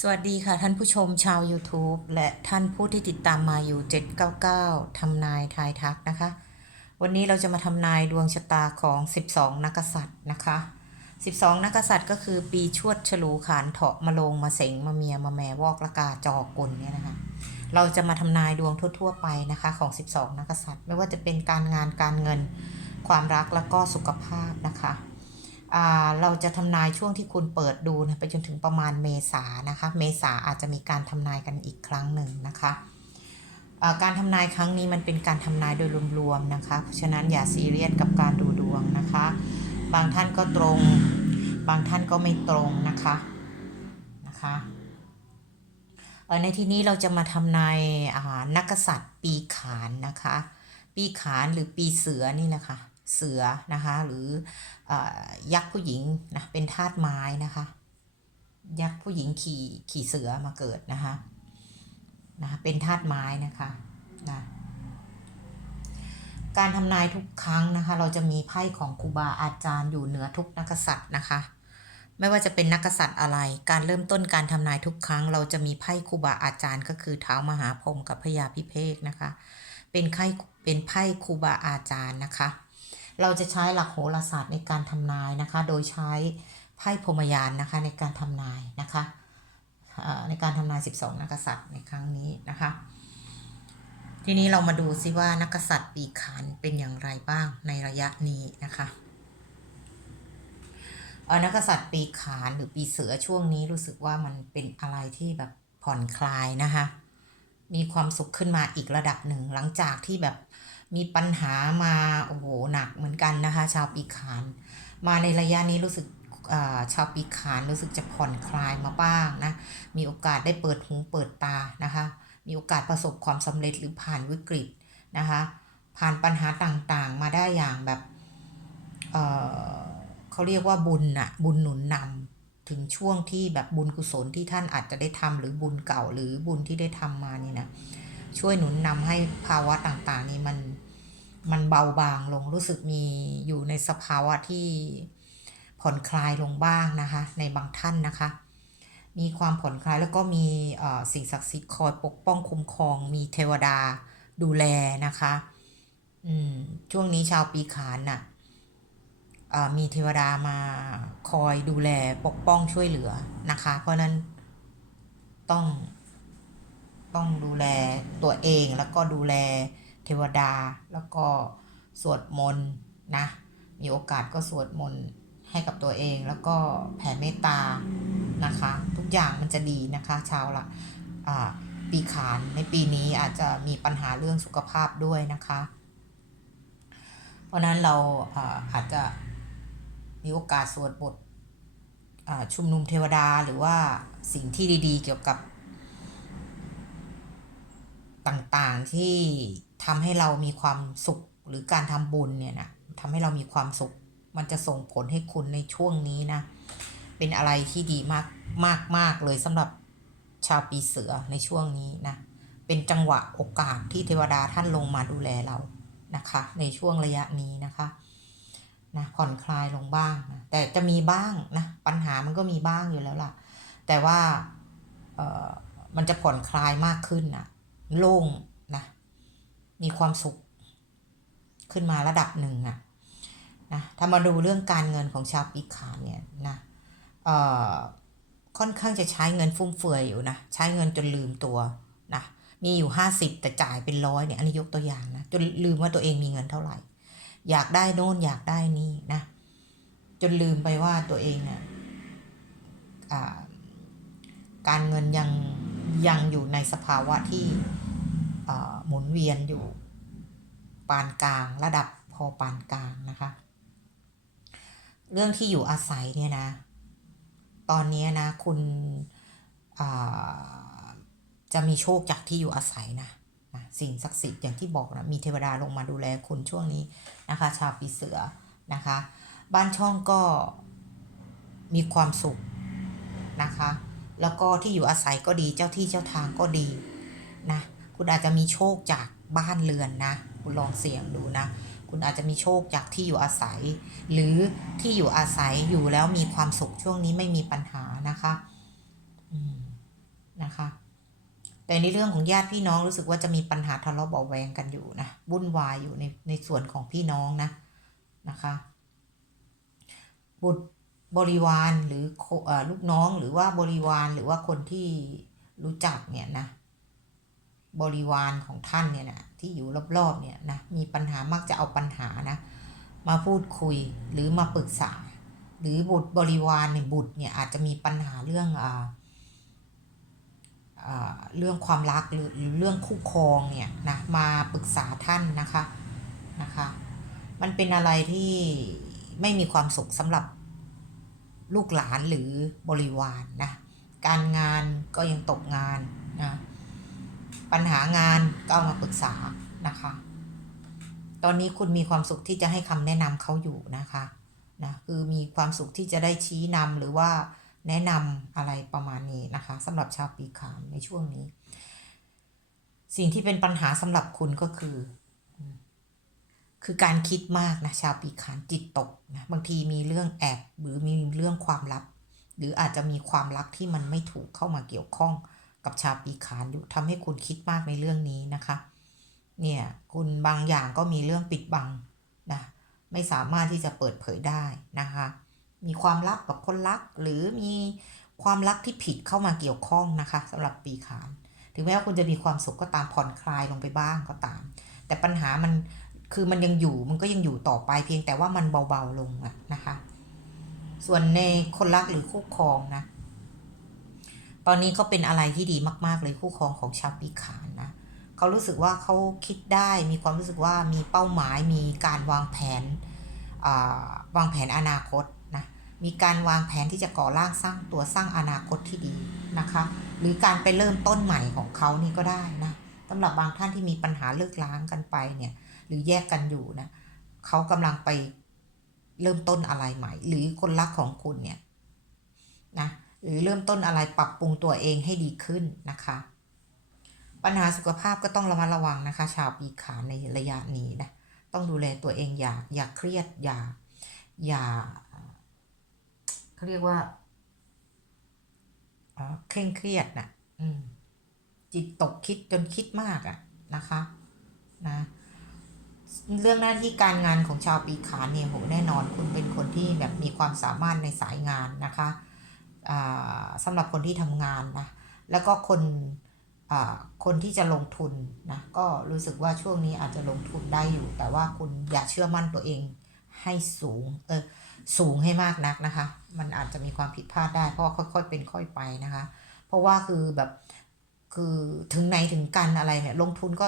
สวัสดีค่ะท่านผู้ชมชาว YouTube และท่านผู้ที่ติดตามมาอยู่ 799 ทำนายทายทักนะคะ วันนี้เราจะมาทำนายดวงชะตาของ 12 นักษัตริย์นะคะ 12 นักษัตริย์ก็คือปีชวดฉลูขานเถาะมาลงมาเสงมาเมียมาแมวอกละกาจอกลเนี่ยนะคะ เราจะมาทำนายดวงทั่ว ๆ ไปนะคะของ 12 นักษัตริย์ ไม่ว่าจะเป็นการงานการเงิน ความรักแล้วก็สุขภาพนะคะ เราจะทำนายช่วงที่คุณเปิดดูนะไปจนถึงประมาณเมษานะคะ เมษาอาจจะมีการทำนายกันอีกครั้งหนึ่งนะคะการทำนายครั้งนี้มันเป็นการทำนายโดยรวมๆนะคะ เพราะฉะนั้นอย่าซีเรียสกับการดูดวงนะคะ บางท่านก็ตรง บางท่านก็ไม่ตรงนะคะนะคะในที่นี้เราจะมาทำนายนักษัตริย์ปีขานนะคะ ปีขานหรือปีเสือนี่แหละค่ะ เสือนะคะ หรืออยักษ์ผู้หญิงนะเป็นธาตุไม้นะคะ ยักษ์ผู้หญิงขี่ขี่เสือมาเกิดนะคะนะะเป็นธาตุไม้นะคะนะการทำนายทุกครั้งนะคะ เราจะมีไพ่ของครูบาอาจารย์อยู่เหนือทุกนักษัตริย์นะคะไม่ว่าจะเป็นนักกษัตริย์อะไร การเริ่มต้นการทำนายทุกครั้ง เราจะมีไพ่ครูบาอาจารย์ ก็คือเท้ามหาพรหมกับพญาพิเภกนะคะ เป็นไพ่เป็นไพ่ครูบาอาจารย์นะคะ เราจะใช้หลักโหราศาสตร์ในการทำนายนะคะ โดยใช้ไพ่พรมยานนะคะในการทำนายนะคะเอ่อในการทำนาย 12 นักษัตริย์ในครั้งนี้นะคะ ทีนี้เรามาดูซิว่านักษัตริย์ปีขานเป็นอย่างไรบ้างในระยะนี้นะคะเออนักษัตริย์ปีขานหรือปีเสือช่วงนี้รู้สึกว่ามันเป็นอะไรที่แบบผ่อนคลายนะคะ มีความสุขขึ้นมาอีกระดับหนึ่งหลังจากที่แบบมีปัญหามาโอ้โห กันนะคะ ชาวปีขาน มาในระยะนี้รู้สึกชาวปีขานรู้สึกจะผ่อนคลายมาบ้างนะ มีโอกาสได้เปิดหูเปิดตานะคะ มีโอกาสประสบความสำเร็จหรือผ่านวิกฤตนะคะ ผ่านปัญหาต่างๆ มาได้อย่างแบบเเขาเรียกว่าบุญน่ะบุญหนุนนำถึงช่วงที่แบบบุญกุศลที่ท่านอาจจะได้ทำหรือบุญเก่าหรือบุญที่ได้ทำมานี่นะช่วยหนุนนำให้ภาวะต่างๆ นี่มัน มันเบาบางลงรู้สึกมีอยู่ในสภาวะที่ผ่อนคลายลงบ้างนะคะ ในบางท่านนะคะ มีความผ่อนคลายแล้วก็มีสิ่งศักดิ์สิทธิ์คอยปกป้องคุ้มครอง มีเทวดาดูแลนะคะอืมช่วงนี้ชาวปีขานน่ะเอ่อมีเทวดามาคอยดูแลปกป้องช่วยเหลือนะคะ เพราะนั้นต้องต้องดูแลตัวเองแล้วก็ดูแล เทวดา แล้วก็สวดมนต์นะ มีโอกาสก็สวดมนต์ให้กับตัวเอง แล้วก็แผ่เมตตานะคะ ทุกอย่างมันจะดีนะคะ ชาวละปีขานในปีนี้อาจจะมีปัญหาเรื่องสุขภาพด้วยนะคะ เพราะนั้นเราอาอาจจะมีโอกาสสวดบทชุมนุมเทวดาหรือว่าสิ่งที่ดีๆ เกี่ยวกับต่างๆที่ ทำให้เรามีความสุขหรือการทำบุญเนี่ยนะทำให้เรามีความสุข มันจะส่งผลให้คุณในช่วงนี้นะ เป็นอะไรที่ดีมากมากมากเลยสำหรับชาวปีเสือในช่วงนี้นะ เป็นจังหวะโอกาสที่เทวดาท่านลงมาดูแลเรานะคะ ในช่วงระยะนี้นะคะนะผ่อนคลายลงบ้างนะแต่จะมีบ้างนะปัญหามันก็มีบ้างอยู่แล้วล่ะ แต่ว่าเออมันจะผ่อนคลายมากขึ้นนะโล่ง มีความสุข ขึ้นมาระดับหนึ่งอะนะถ้ามาดูเรื่องการเงินของชาวปีขานเนี่ยนะเอ่อค่อนข้างจะใช้เงินฟุ่มเฟือยอยู่นะใช้เงินจนลืมตัวนะมีอยู่ห้าสิบแต่จ่ายเป็นร้อยเนี่ยอันนี้ยกตัวอย่างนะจนลืมว่าตัวเองมีเงินเท่าไหร่ อยากได้โน่นอยากได้นี่นะจนลืมไปว่าตัวเองเนี่ยการเงินยังยังอยู่ในสภาวะที่ หมุนเวียนอยู่ปานกลางระดับพอปานกลางนะคะ เรื่องที่อยู่อาศัยเนี่ยนะ ตอนนี้นะคุณจะมีโชคจากที่อยู่อาศัยนะนะสิ่งศักดิ์สิทธิ์อย่างที่บอกนะมีเทวดาลงมาดูแลคุณช่วงนี้นะคะ ชาวปีเสือนะคะ บ้านช่องก็มีความสุขนะคะ แล้วก็ที่อยู่อาศัยก็ดีเจ้าที่เจ้าทางก็ดีนะ คุณอาจจะมีโชคจากบ้านเรือนนะ คุณลองเสี่ยงดูนะ คุณอาจจะมีโชคจากที่อยู่อาศัย หรือที่อยู่อาศัยอยู่แล้วมีความสุขช่วงนี้ไม่มีปัญหานะคะอืมนะคะ แต่ในเรื่องของญาติพี่น้องรู้สึกว่าจะมีปัญหาทะเลาะเบาแวงกันอยู่นะวุ่นวายอยู่ในในส่วนของพี่น้องนะนะคะบุตรบริวารหรืออลูกน้องหรือว่าบริวารหรือว่าคนที่รู้จักเนี่ยนะ บริวารของท่านเนี่ยนะที่อยู่รอบๆเนี่ยนะมีปัญหามักจะเอาปัญหานะมาพูดคุยหรือมาปรึกษา หรือบุตรบริวารเนี่ยบุตรเนี่ยอาจจะมีปัญหาเรื่องอ่าอ่าเรื่องความรักหรือหรือเรื่องคู่ครองเนี่ยนะมาปรึกษาท่านนะคะนะคะ มันเป็นอะไรที่ไม่มีความสุขสำหรับลูกหลานหรือบริวารนะการงานก็ยังตกงานนะ ปัญหางานก็เอามาปรึกษานะคะ ตอนนี้คุณมีความสุขที่จะให้คำแนะนำเขาอยู่นะคะนะคือมีความสุขที่จะได้ชี้นำหรือว่าแนะนำอะไรประมาณนี้นะคะสำหรับชาวปีขานในช่วงนี้ สิ่งที่เป็นปัญหาสำหรับคุณก็คือ คือการคิดมากนะชาวปีขานจิตตกนะบางทีมีเรื่องแอบหรือมีเรื่องความลับ หรืออาจจะมีความรักที่มันไม่ถูกเข้ามาเกี่ยวข้อง กับชาวปีขานอยู่ทำให้คุณคิดมากในเรื่องนี้นะคะ เนี่ยคุณบางอย่างก็มีเรื่องปิดบังนะไม่สามารถที่จะเปิดเผยได้นะคะ มีความลับกับคนรักหรือมีความรักที่ผิดเข้ามาเกี่ยวข้องนะคะสำหรับปีขาน ถึงแม้ว่าคุณจะมีความสุขก็ตามผ่อนคลายลงไปบ้างก็ตาม แต่ปัญหามันคือมันยังอยู่มันก็ยังอยู่ต่อไปเพียงแต่ว่ามันเบาๆลงอะนะคะ ส่วนในคนรักหรือคู่ครองนะ ตอนนี้ก็เป็นอะไรที่ดีมากๆเลยคู่ครองของชาวปีขานนะเขารู้สึกว่าเขาคิดได้มีความรู้สึกว่ามีเป้าหมาย มีการวางแผนวางแผนอนาคตนะมีการวางแผนที่จะก่อร่างสร้างตัวสร้างอนาคตที่ดีนะคะ หรือการไปเริ่มต้นใหม่ของเขานี่ก็ได้นะสำหรับบางท่านที่มีปัญหาเลิกล้างกันไปเนี่ยหรือแยกกันอยู่นะเขากำลังไปเริ่มต้นอะไรใหม่ หรือคนรักของคุณเนี่ยนะ หรือเริ่มต้นอะไรปรับปรุงตัวเองให้ดีขึ้นนะคะ ปัญหาสุขภาพก็ต้องระมัดระวังนะคะ ชาวปีขานในระยะนี้นะต้องดูแลตัวเองอย่าอย่าเครียดอย่าอย่าเขาเรียกว่าเคร่งเครียดนะอืมจิตตกคิดจนคิดมากอะนะคะนะเรื่องหน้าที่การงานของชาวปีขานเนี่ยโหแน่นอนคุณเป็นคนที่แบบมีความสามารถในสายงานนะคะ สำหรับคนที่ทำงานนะ แล้วก็คนคนที่จะลงทุนนะก็รู้สึกว่าช่วงนี้อาจจะลงทุนได้อยู่ แต่ว่าคุณอย่าเชื่อมั่นตัวเองให้สูงเออสูงให้มากนักนะคะ มันอาจจะมีความผิดพลาดได้ เพราะค่อยๆเป็นค่อยไปนะคะ เพราะว่าคือแบบคือถึงไหนถึงกันอะไรเนี่ยลงทุนก็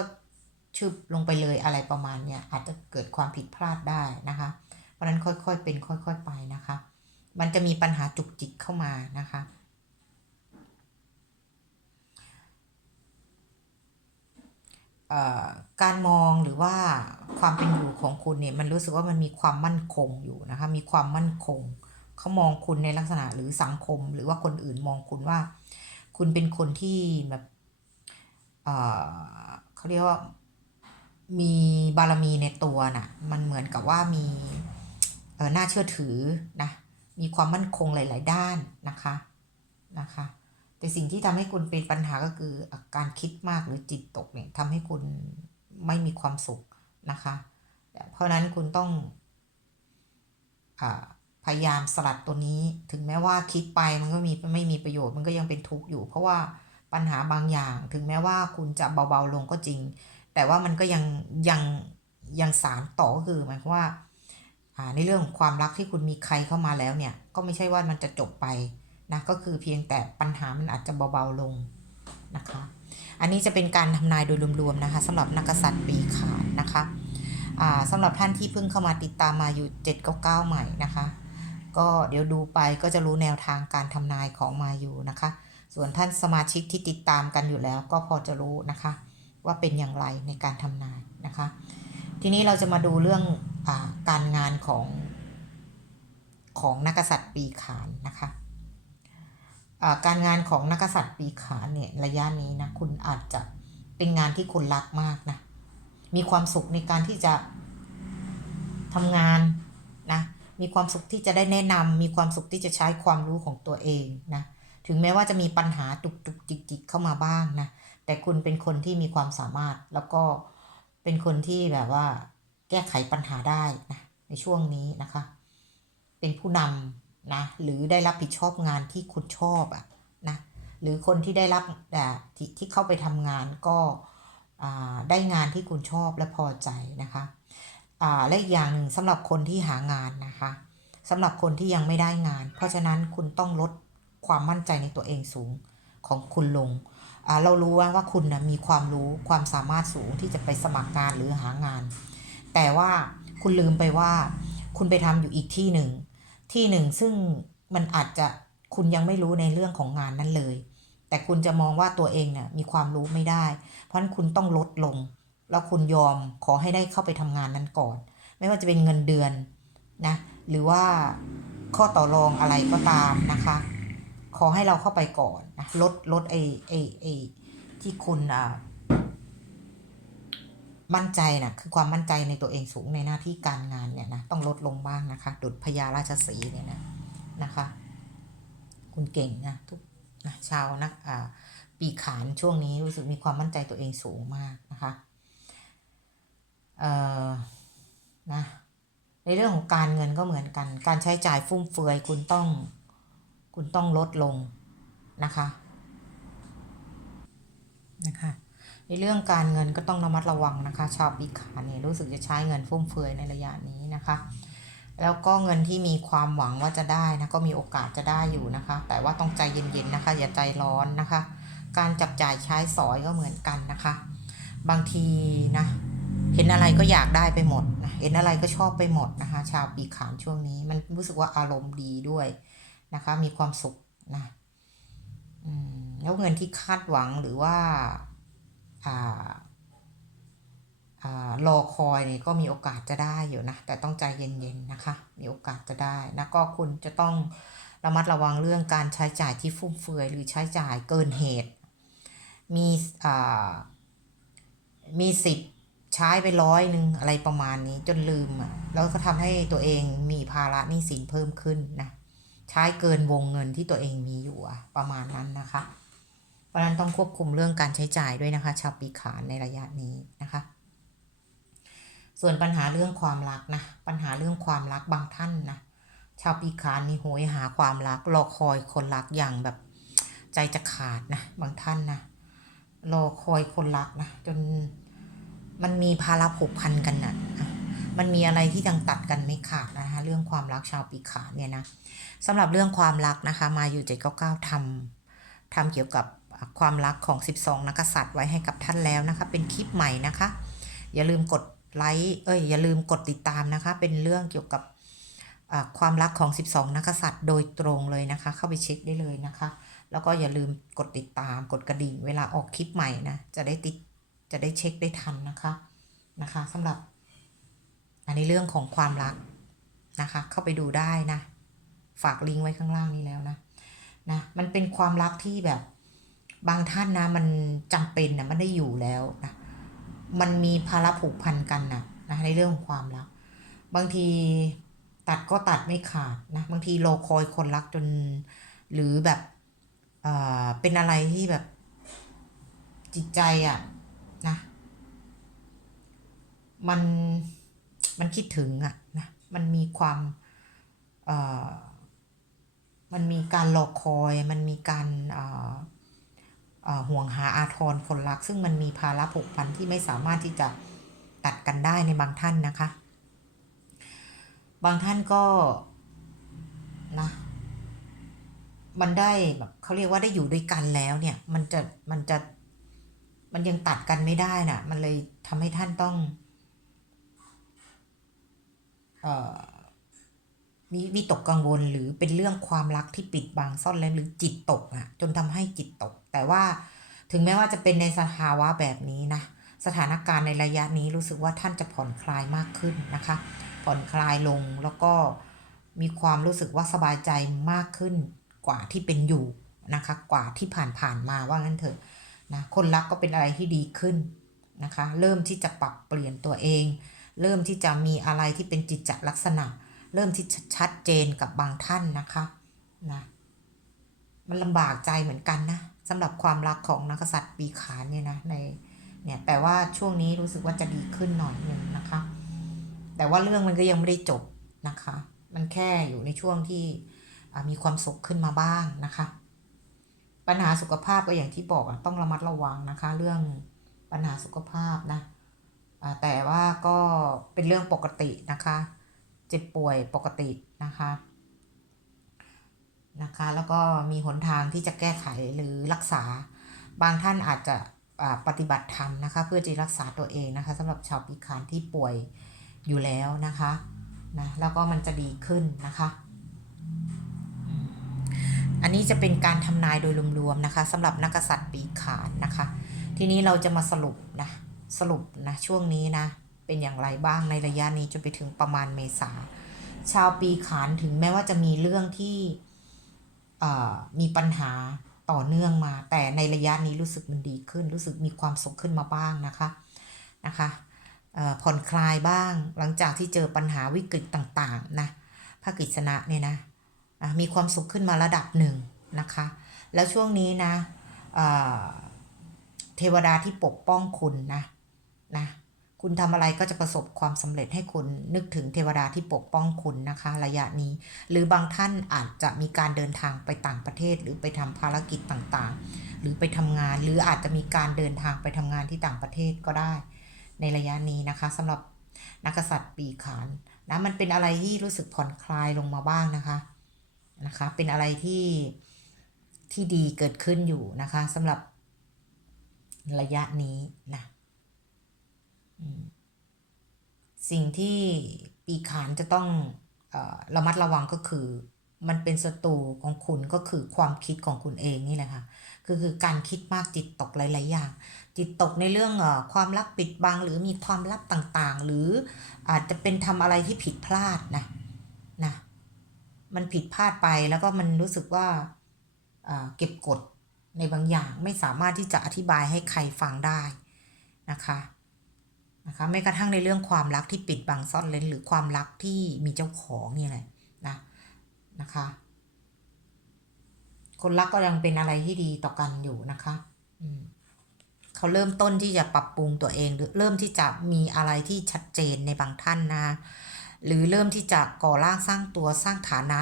ชึบลงไปเลยอะไรประมาณเนี้ยอาจจะเกิดความผิดพลาดได้นะคะ เพราะนั้นค่อยๆเป็นค่อย ๆไปนะคะ มันจะมีปัญหาจุกจิกเข้ามานะคะ การมองหรือว่าความเป็นอยู่ของคุณเนี่ยมันรู้สึกว่ามันมีความมั่นคงอยู่นะคะ มีความมั่นคง เขามองคุณในลักษณะหรือสังคม หรือว่าคนอื่นมองคุณว่า คุณเป็นคนที่แบบเขาเรียกว่ามีบารมีในตัวนะ่ะ มันเหมือนกับว่ามีน่าเชื่อถือนะ มีความมั่นคงหลาย ๆ ด้านนะคะนะคะ แต่สิ่งที่ทำให้คุณเป็นปัญหาก็คือการคิดมากหรือจิตตกเนี่ยทำให้คุณไม่มีความสุขนะคะ เพราะนั้นคุณต้องอพยายามสลัดตัวนี้ ถึงแม้ว่าคิดไปมันก็มีไม่มีประโยชน์มันก็ยังเป็นทุกข์อยู่ เพราะว่าปัญหาบางอย่าง ถึงแม้ว่าคุณจะเบาๆลงก็จริง แต่ว่ามันก็ยังยังยังสารต่อก็คือหมายความว่า ในเรื่องของความรักที่คุณมีใครเข้ามาแล้วเนี่ย ก็ไม่ใช่ว่ามันจะจบไปนะก็คือเพียงแต่ปัญหามันอาจจะเบาๆลงนะคะ อันนี้จะเป็นการทำนายโดยรวมๆนะคะสำหรับนักษัตริย์ปีขานนะคะสำหรับท่านที่เพิ่งเข้ามาติดตามมาอยู่ 799 ใหม่นะคะ ก็เดี๋ยวดูไปก็จะรู้แนวทางการทำนายของมาอยู่นะคะ ส่วนท่านสมาชิกที่ติดตามกันอยู่แล้วก็พอจะรู้นะคะ ว่าเป็นอย่างไรในการทำนายนะคะ ทีนี้เราจะมาดูเรื่อง การงานของของนักษัตริย์ปีขานนะคะการงานของนักษัตริย์ปีขานเนี่ยระยะนี้นะคุณอาจจะเป็นงานที่คุณรักมากนะมีความสุขในการที่จะทำงานนะมีความสุขที่จะได้แนะนำมีความสุขที่จะใช้ความรู้ของตัวเองนะถึงแม้ว่าจะมีปัญหาตุกตุกจิกจิกเข้ามาบ้างนะแต่คุณเป็นคนที่มีความสามารถแล้วก็เป็นคนที่แบบว่า แก้ไขปัญหาได้นะในช่วงนี้นะคะ เป็นผู้นำนะหรือได้รับผิดชอบงานที่คุณชอบอะนะหรือคนที่ได้รับอ่าทที่เข้าไปทำงานก็ได้งานที่คุณชอบและพอใจนะคะอ่าและอีกอย่างหนึ่งสำหรับคนที่หางานนะคะสำหรับคนที่ยังไม่ได้งาน เพราะฉะนั้นคุณต้องลดความมั่นใจในตัวเองสูงของคุณลงอ่าเรารู้ว่าว่าคุณนะมีความรู้ความสามารถสูงที่จะไปสมัครงานหรือหางาน แต่ว่าคุณลืมไปว่า คุณไปทำอยู่อีกที่หนึ่ง ที่หนึ่งซึ่งมันอาจจะคุณยังไม่รู้ในเรื่องของงานนั้นเลย แต่คุณจะมองว่าตัวเองเนี่ยมีความรู้ไม่ได้ เพราะนั้นคุณต้องลดลง แล้วคุณยอมขอให้ได้เข้าไปทำงานนั้นก่อน ไม่ว่าจะเป็นเงินเดือนนะหรือว่าข้อต่อรองอะไรก็ตามนะคะ ขอให้เราเข้าไปก่อนนะลดลดไอไอไอที่คุณอ่า มั่นใจนะคือความมั่นใจในตัวเองสูงในหน้าที่การงานเนี่ยนะต้องลดลงบ้างนะคะดุจพญาราชสีเนี่ยนะนะคะ คุณเก่งนะทุกนะชาวนักอ่าปีขานช่วงนี้รู้สึกมีความมั่นใจตัวเองสูงมากนะคะเอ่อนะในเรื่องของการเงินก็เหมือนกัน การใช้จ่ายฟุ่มเฟือยคุณต้องคุณต้องลดลงนะคะนะคะ ในเรื่องการเงินก็ต้องระมัดระวังนะคะ ชาวปีขาเนี่ยรู้สึกจะใช้เงินฟุ่มเฟือยในระยะนี้นะคะ แล้วก็เงินที่มีความหวังว่าจะได้นะก็มีโอกาสจะได้อยู่นะคะ แต่ว่าต้องใจเย็นๆนะคะ อย่าใจร้อนนะคะ การจับจ่ายใช้สอยก็เหมือนกันนะคะ บางทีนะเห็นอะไรก็อยากได้ไปหมดนะเห็นอะไรก็ชอบไปหมดนะคะ ชาวปีขานช่วงนี้มันรู้สึกว่าอารมณ์ดีด้วยนะคะ มีความสุขนะแล้วเงินที่คาดหวังหรือว่า รอคอยนี่ก็มีโอกาสจะได้อยู่นะ แต่ต้องใจเย็นๆนะคะ มีโอกาสจะได้นะก็คุณจะต้องระมัดระวังเรื่องการใช้จ่ายที่ฟุ่มเฟือยหรือใช้จ่ายเกินเหตุ มีมีสิทธิ์ใช้ไปร้อยหนึ่งอะไรประมาณนี้จนลืมอะแล้วก็ทำให้ตัวเองมีภาระหนี้สินเพิ่มขึ้นนะ ใช้เกินวงเงินที่ตัวเองมีอยู่อะประมาณนั้นนะคะ เพราะนั้นต้องควบคุมเรื่องการใช้จ่ายด้วยนะคะ ชาวปีขานในระยะนี้นะคะ ส่วนปัญหาเรื่องความรักนะ ปัญหาเรื่องความรักบางท่านนะ ชาวปีขานนี่โหยหาความรักรอคอยคนรักอย่างแบบใจจะขาดนะบางท่านนะรอคอยคนรักนะจนมันมีภาระผูกพันกันนะ่ะมันมีอะไรที่ยังตัดกันไม่ขาดนะคะเรื่องความรักชาวปีขานเนี่ยนะสำหรับเรื่องความรักนะคะ มาอยู่เจ็ดเก้าเก้าทำทำเกี่ยวกับ ความรักของ 12 นักษัตริย์ไว้ให้กับท่านแล้วนะคะ เป็นคลิปใหม่นะคะ อย่าลืมกดไลค์เอ้ยอย่าลืมกดติดตามนะคะ เป็นเรื่องเกี่ยวกับความรักของ 12 นักกษัตริย์โดยตรงเลยนะคะ เข้าไปเช็คได้เลยนะคะ แล้วก็อย่าลืมกดติดตามกดกระดิ่งเวลาออกคลิปใหม่นะจะได้ติดจะได้เช็คได้ทันนะคะนะคะสำหรับ อันนี้เรื่องของความรักนะคะ เข้าไปดูได้นะ ฝากลิงก์ไว้ข้างล่างนี้แล้วนะนะมันเป็นความรักที่แบบ บางท่านนะมันจำเป็นนะมันได้อยู่แล้วนะมันมีภาระผูกพันกันนะนะในเรื่องของความรัก บางทีตัดก็ตัดไม่ขาดนะบางทีรอคอยคนรักจน หรือแบบเอ่อเป็นอะไรที่แบบจิตใจอะ่ะนะ มันมันคิดถึงอะนะมันมีความเอ่อมันมีการรอคอยมันมีการอ่อเอ่อ ห่วงหาอาทรคนรัก ซึ่งมันมีภาระผูกพันที่ไม่สามารถที่จะตัดกันได้ในบางท่านนะคะ บางท่านก็นะมันได้แบบเขาเรียกว่าได้อยู่ด้วยกันแล้วเนี่ย มันจะมันจะมันยังตัดกันไม่ได้น่ะ มันเลยทำให้ท่านต้องเอ่อมีวิตกกังวลหรือเป็นเรื่องความรักที่ปิดบังซ่อนเร้นหรือจิตตกอะจนทำให้จิตตก แต่ว่าถึงแม้ว่าจะเป็นในสภาวะแบบนี้นะ สถานการณ์ในระยะนี้รู้สึกว่าท่านจะผ่อนคลายมากขึ้นนะคะ ผ่อนคลายลงแล้วก็มีความรู้สึกว่าสบายใจมากขึ้นกว่าที่เป็นอยู่นะคะ กว่าที่ผ่านผ่านๆมาว่างั้นเถอะนะคนรักก็เป็นอะไรที่ดีขึ้นนะคะ เริ่มที่จะปรับเปลี่ยนตัวเอง เริ่มที่จะมีอะไรที่เป็นจิตจลักษณะ เริ่มที่ชัดเจนกับบางท่านนะคะนะมันลำบากใจเหมือนกันนะ สำหรับความรักของนักษัตริย์ปีขานเนี่ยนะในเนี่ยแต่ว่าช่วงนี้รู้สึกว่าจะดีขึ้นหน่อยหนึ่งนะคะ แต่ว่าเรื่องมันก็ยังไม่ได้จบนะคะ มันแค่อยู่ในช่วงที่มีความสุขขึ้นมาบ้างนะคะ ปัญหาสุขภาพก็อย่างที่บอกอะต้องระมัดระวังนะคะ เรื่องปัญหาสุขภาพนะแต่ว่าก็เป็นเรื่องปกตินะคะ เจ็บป่วยปกตินะคะ นะคะ แล้วก็มีหนทางที่จะแก้ไขหรือรักษา บางท่านอาจจะปฏิบัติธรรมนะคะ เพื่อจะรักษาตัวเองนะคะสำหรับชาวปีขานที่ป่วยอยู่แล้วนะคะนะแล้วก็มันจะดีขึ้นนะคะ อันนี้จะเป็นการทำนายโดยรวมๆนะคะสำหรับนักษัตริย์ปีขานนะคะ ทีนี้เราจะมาสรุปนะสรุปนะช่วงนี้นะเป็นอย่างไรบ้างในระยะนี้จนไปถึงประมาณเมษา ชาวปีขานถึงแม้ว่าจะมีเรื่องที่ มีปัญหาต่อเนื่องมา แต่ในระยะนี้รู้สึกมันดีขึ้น รู้สึกมีความสุขขึ้นมาบ้างนะคะนะคะผ่อนคลายบ้างหลังจากที่เจอปัญหาวิกฤตต่างๆนะพระกฤษณะเนี่ยนะมีความสุขขึ้นมาระดับหนึ่งนะคะ แล้วช่วงนี้นะเเทวดาที่ปกป้องคุณนะนะ คุณทำอะไรก็จะประสบความสำเร็จให้คุณนึกถึงเทวดาที่ปกป้องคุณนะคะ ระยะนี้ หรือบางท่านอาจจะมีการเดินทางไปต่างประเทศ หรือไปทำภารกิจต่างๆ หรือไปทำงาน หรืออาจจะมีการเดินทางไปทำงานที่ต่างประเทศก็ได้ ในระยะนี้นะคะสำหรับนักษัตริย์ปีขานนะมันเป็นอะไรที่รู้สึกผ่อนคลายลงมาบ้างนะคะนะคะ เป็นอะไรที่ที่ดีเกิดขึ้นอยู่นะคะสำหรับระยะนี้นะ สิ่งที่ปีขานจะต้องอระมัดระวังก็คือ มันเป็นศัตรูของคุณก็คือความคิดของคุณเองนี่แหละค่ะคือคือการคิดมากจิตตกหลาย ๆ อย่าง จิตตกในเรื่องอความลับปิดบังหรือมีความลับต่างๆ หรืออาจจะเป็นทำอะไรที่ผิดพลาดนะนะมันผิดพลาดไปแล้วก็มันรู้สึกว่าเก็บกดในบางอย่างไม่สามารถที่จะอธิบายให้ใครฟังได้นะคะ นะคะไม่กระทั่งในเรื่องความรักที่ปิดบังซ่อนเร้นหรือความรักที่มีเจ้าของนี่แหละนะนะคะ คนรักก็ยังเป็นอะไรที่ดีต่อกันอยู่นะคะอืมเขาเริ่มต้นที่จะปรับปรุงตัวเองหรือเริ่มที่จะมีอะไรที่ชัดเจนในบางท่านนะ หรือเริ่มที่จะก่อร่างสร้างตัวสร้างฐานะ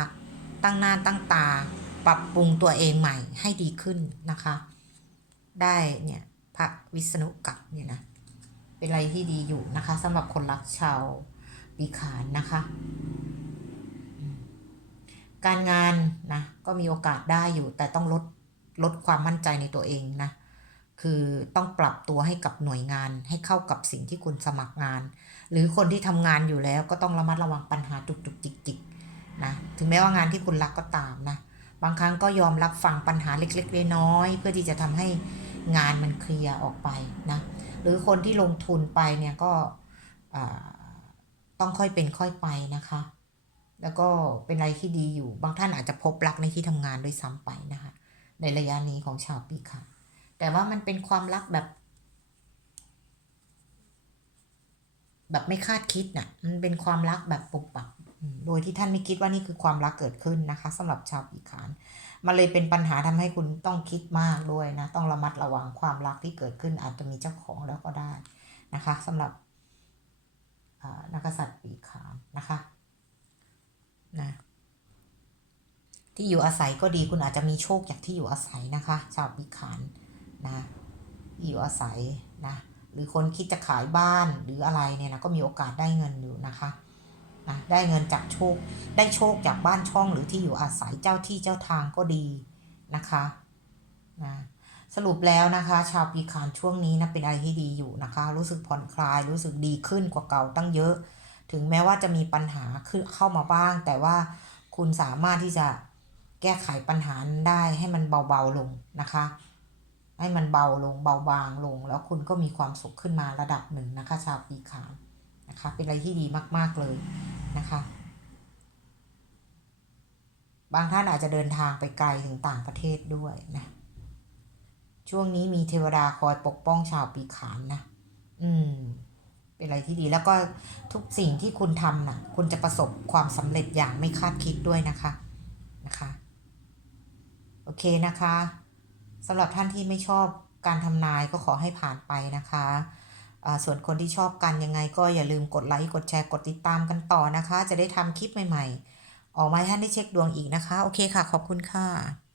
ตั้งหน้าตั้งตา ปรับปรุงตัวเองใหม่ให้ดีขึ้นนะคะ ได้เนี่ยพระวิษณุกับเนี่ยนะ เป็นอะไรที่ดีอยู่นะคะสำหรับคนรักชาวปีขานนะคะ การงานนะก็มีโอกาสได้อยู่ แต่ต้องลดลดความมั่นใจในตัวเองนะคือต้องปรับตัวให้กับหน่วยงานให้เข้ากับสิ่งที่คุณสมัครงาน หรือคนที่ทำงานอยู่แล้วก็ต้องระมัดระวังปัญหาจุกจุกจิกจิกนะถึงแม้ว่างานที่คุณรักก็ตามนะบางครั้งก็ยอมรับฟังปัญหาเล็กๆน้อยๆเพื่อที่จะทำให้งานมันเคลียร์ออกไปนะ รือคนที่ลงทุนไปเนี่ยก็ต้องค่อยเป็นค่อยไปนะคะ แล้วก็เป็นอะไรที่ดีอยู่ บางท่านอาจจะพบรักในที่ทำงานด้วยซ้ำไปนะคะ ในระยะนี้ของชาวปีค่ะ แต่ว่ามันเป็นความรักแบบ แบบไม่คาดคิดนะ่ะ มันเป็นความรักแบบปุบปับ โดยที่ท่านไม่คิดว่านี่คือความรักเกิดขึ้นนะคะสำหรับชาวปีขาน มันเลยเป็นปัญหาทำให้คุณต้องคิดมากด้วยนะ ต้องระมัดระวังความรักที่เกิดขึ้นอาจจะมีเจ้าของแล้วก็ได้นะคะสำหรับนักกษัตริย์ปีขานนะคะนะที่อยู่อาศัยก็ดีคุณอาจจะมีโชคจากที่อยู่อาศัยนะคะ ชาวปีขานนะที่อยู่อาศัยนะหรือคนคิดจะขายบ้านหรืออะไรเนี่ยนะก็มีโอกาสได้เงินอยู่นะคะ นะได้เงินจากโชค ได้โชคจากบ้านช่องหรือที่อยู่อาศัยเจ้าที่เจ้าทางก็ดีนะคะนะสรุปแล้วนะคะ ชาวปีขานช่วงนี้นะเป็นอะไรที่ดีอยู่นะคะ รู้สึกผ่อนคลาย รู้สึกดีขึ้นกว่าเก่าตั้งเยอะ ถึงแม้ว่าจะมีปัญหาขึ้นเข้ามาบ้าง แต่ว่าคุณสามารถที่จะแก้ไขปัญหาได้ให้มันเบาๆลงนะคะ ให้มันเบาลงเบาบางลง แล้วคุณก็มีความสุขขึ้นมาระดับหนึ่งนะคะ ชาวปีขานนะคะ เป็นอะไรที่ดีมากๆเลย นะคะ บางท่านอาจจะเดินทางไปไกลถึงต่างประเทศด้วยนะ ช่วงนี้มีเทวดาคอยปกป้องชาวปีขานนะ อืม เป็นอะไรที่ดีแล้วก็ทุกสิ่งที่คุณทำนะ่ะ คุณจะประสบความสำเร็จอย่างไม่คาดคิดด้วยนะคะ นะคะ โอเคนะคะสำหรับท่านที่ไม่ชอบการทำนายก็ขอให้ผ่านไปนะคะ ส่วนคนที่ชอบกันยังไงก็อย่าลืมกดไลค์กดแชร์กดติดตามกันต่อนะคะ จะได้ทำคลิปใหม่ ๆ ออกมาให้ท่านได้เช็คดวงอีกนะคะ โอเคค่ะ ขอบคุณค่ะ